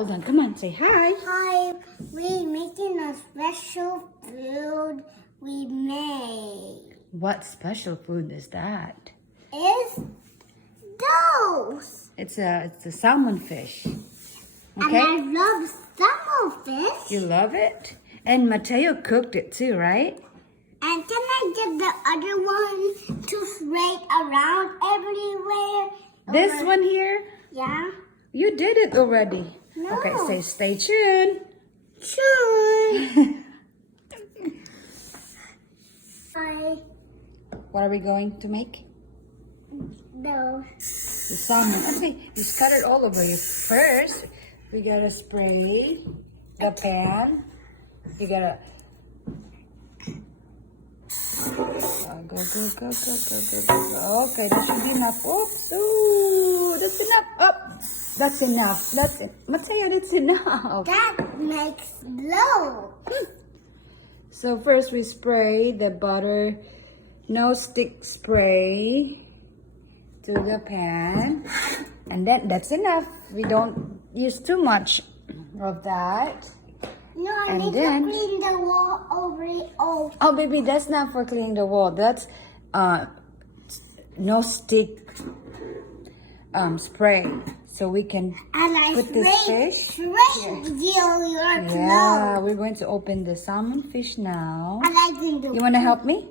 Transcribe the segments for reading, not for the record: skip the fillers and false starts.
Hold on, come on, say hi. Hi, we're making a special food we made. What special food is that? It's those. It's a salmon fish. Okay? And I love salmon fish. You love it? And Matteo cooked it too, right? And can I get the other one to spread around everywhere? This one here? Yeah. You did it already. No. Okay, say stay tuned. Sure. Hi. What are we going to make? No. The salmon. Okay, you scatter it all over you. First, we gotta spray the pan. You gotta go. Okay, that should be enough. Oops. Ooh, that's enough. Up. That's enough. That's it. Matteo, that's enough. That makes low. So first we spray the butter, no stick spray to the pan. And then that's enough. We don't use too much of that. No, I And need then- to clean the wall over it all. Oh, baby, that's not for cleaning the wall. That's no stick spray. So we can And I put this fish. straight your Yeah, we're going to open the salmon fish now. And I can do You want to help me?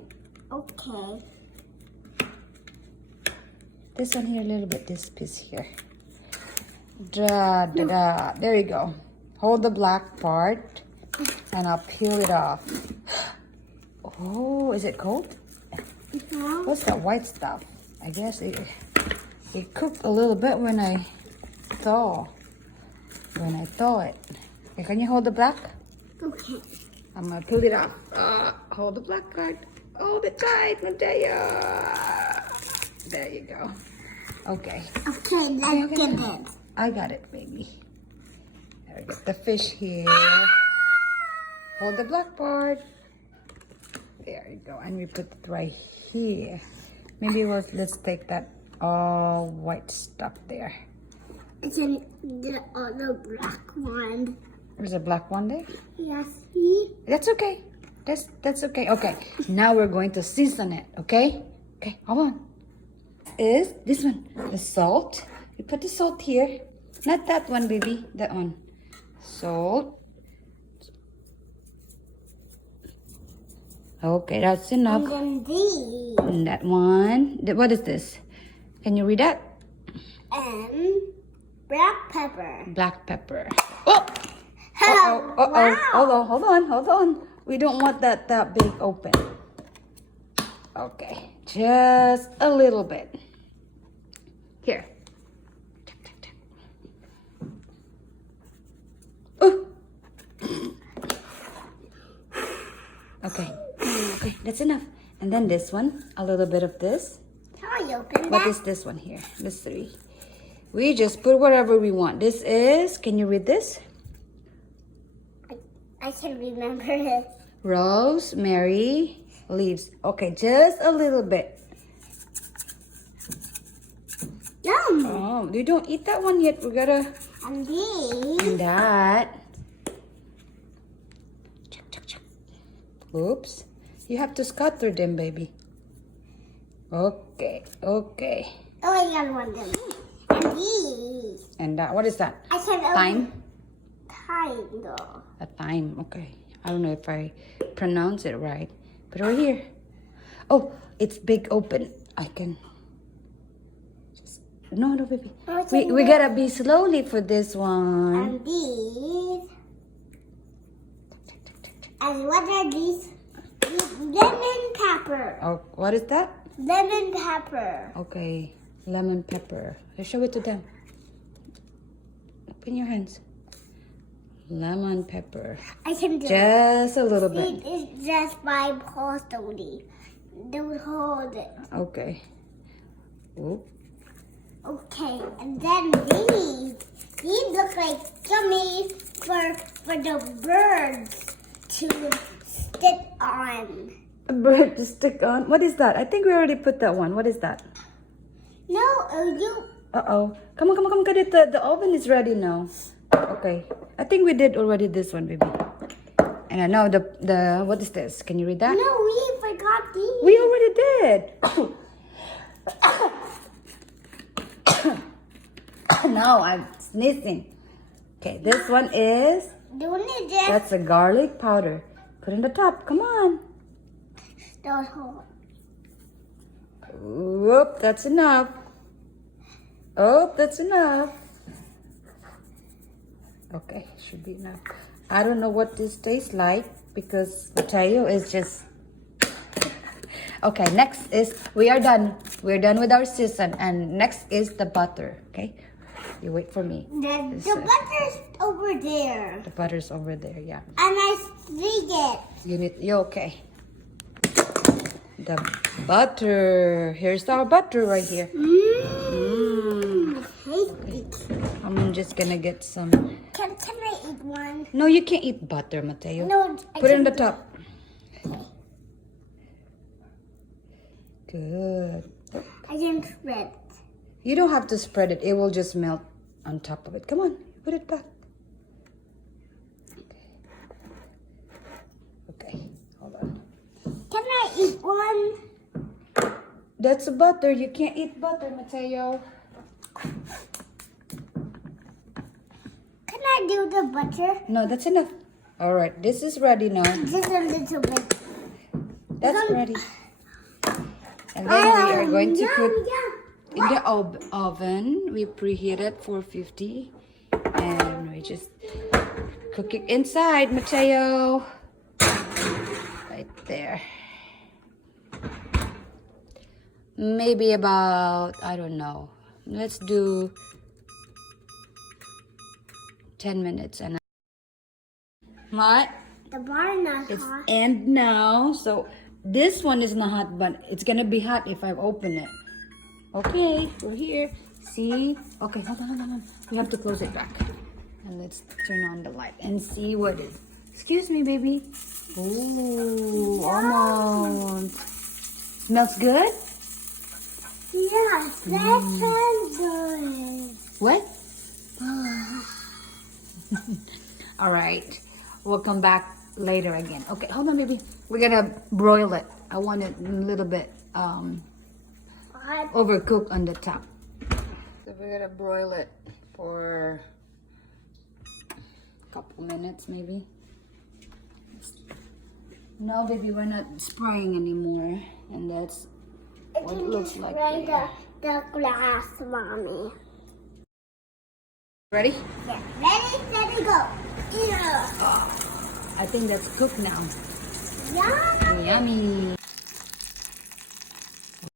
Okay. This one here a little bit, this piece here. Da, da, da. There you go. Hold the black part and I'll peel it off. Oh, is it cold? No. What's that white stuff? I guess it cooked a little bit when I thaw it. Okay, can you hold the black? Okay. I'm gonna peel it off. Hold the black part. Hold it tight, Matteo. There you go. Okay. Okay, let's get it. I got it, baby. Gotta get the fish here. Hold the black part. There you go. And we put it right here. Maybe let's take that all white stuff there. It's in the other black one. There's a black one there. Yes, see? That's okay. That's okay. Okay. Now we're going to season it. Okay. Okay. Hold on. Is this one the salt? You put the salt here. Not that one, baby. That one. Salt. Okay, that's enough. And then these. And that one. What is this? Can you read that? And black pepper. Black pepper. Oh! Oh, Uh-oh. Hold on. We don't want that big open. Okay. Just a little bit. Here. Ooh. Okay, that's enough. And then this one, a little bit of this. Can I open What that? is this one here? This three. We just put whatever we want. This is, can you read this? I can remember it. Rosemary leaves. Okay, just a little bit. Yum. Oh, you don't eat that one yet. We gotta. And these. And that. Oops. You have to scatter them, baby. Okay. Oh, I got one of them. And these. And that. What is that? I can open. Thyme? Thyme, though. A thyme. Okay. I don't know if I pronounce it right. But over here. Oh, it's big open. I can. No, baby. We gotta be slowly for this one. And these. And what are these? Lemon pepper. Oh, what is that? Lemon pepper. Okay, lemon pepper. Show it to them. Open your hands. Lemon pepper. I can do it. Just a little bit. It is just by possibly. Don't hold it. Okay. Oop. Okay, and then these look like gummies for the birds to stick on. A bird to stick on. What is that? I think we already put that one. What is that? No, you. Uh-oh. Come on. Get it. The oven is ready now. Okay. I think we did already this one, baby. And I know the what is this? Can you read that? No, we forgot these. We already did. No, I'm sneezing. Okay, this one is, Do we need this? that's a garlic powder. Put in the top. Come on. Those holes. Whoop, that's enough. Oh, that's enough. Okay, should be enough. I don't know what this tastes like because Matteo is just... Okay, next is, we are done. We're done with our season. And next is the butter, okay? You wait for me. The butter's over there. The butter's over there, yeah. And I see it. You okay. The butter. Here's our butter right here. Mmm. I hate it. I'm just gonna get some. Can I eat one? No, you can't eat butter, Matteo. No, Put it in the top. Good. I can spread it. You don't have to spread it. It will just melt on top of it. Come on, put it back. Okay, hold on. Can I eat one? That's butter. You can't eat butter, Matteo. Can I do the butter? No, that's enough. All right, this is ready now. Just a little bit. That's ready. And then we are going to put in the oven. We preheat it 450. And we just cook it inside, Matteo. Right there. Maybe about, I don't know. Let's do 10 minutes. And what? The bar not It's hot. end now. So this one is not hot, but it's gonna be hot if I open it. Okay, we're here. See? Okay, hold on. We have to close it back. And let's turn on the light and see what it is. Excuse me, baby. Ooh, almost. Smells good? Yes, that sounds good. What? All right. We'll come back later again. Okay, hold on, baby. We're gonna broil it. I want it a little bit overcooked on the top. So we're gonna broil it for a couple minutes, maybe. No, baby, we're not spraying anymore, and that's what it looks like. The glass, mommy. Ready? Yeah. Ready, steady, go. Yeah. I think that's cooked now. Yeah. Yummy.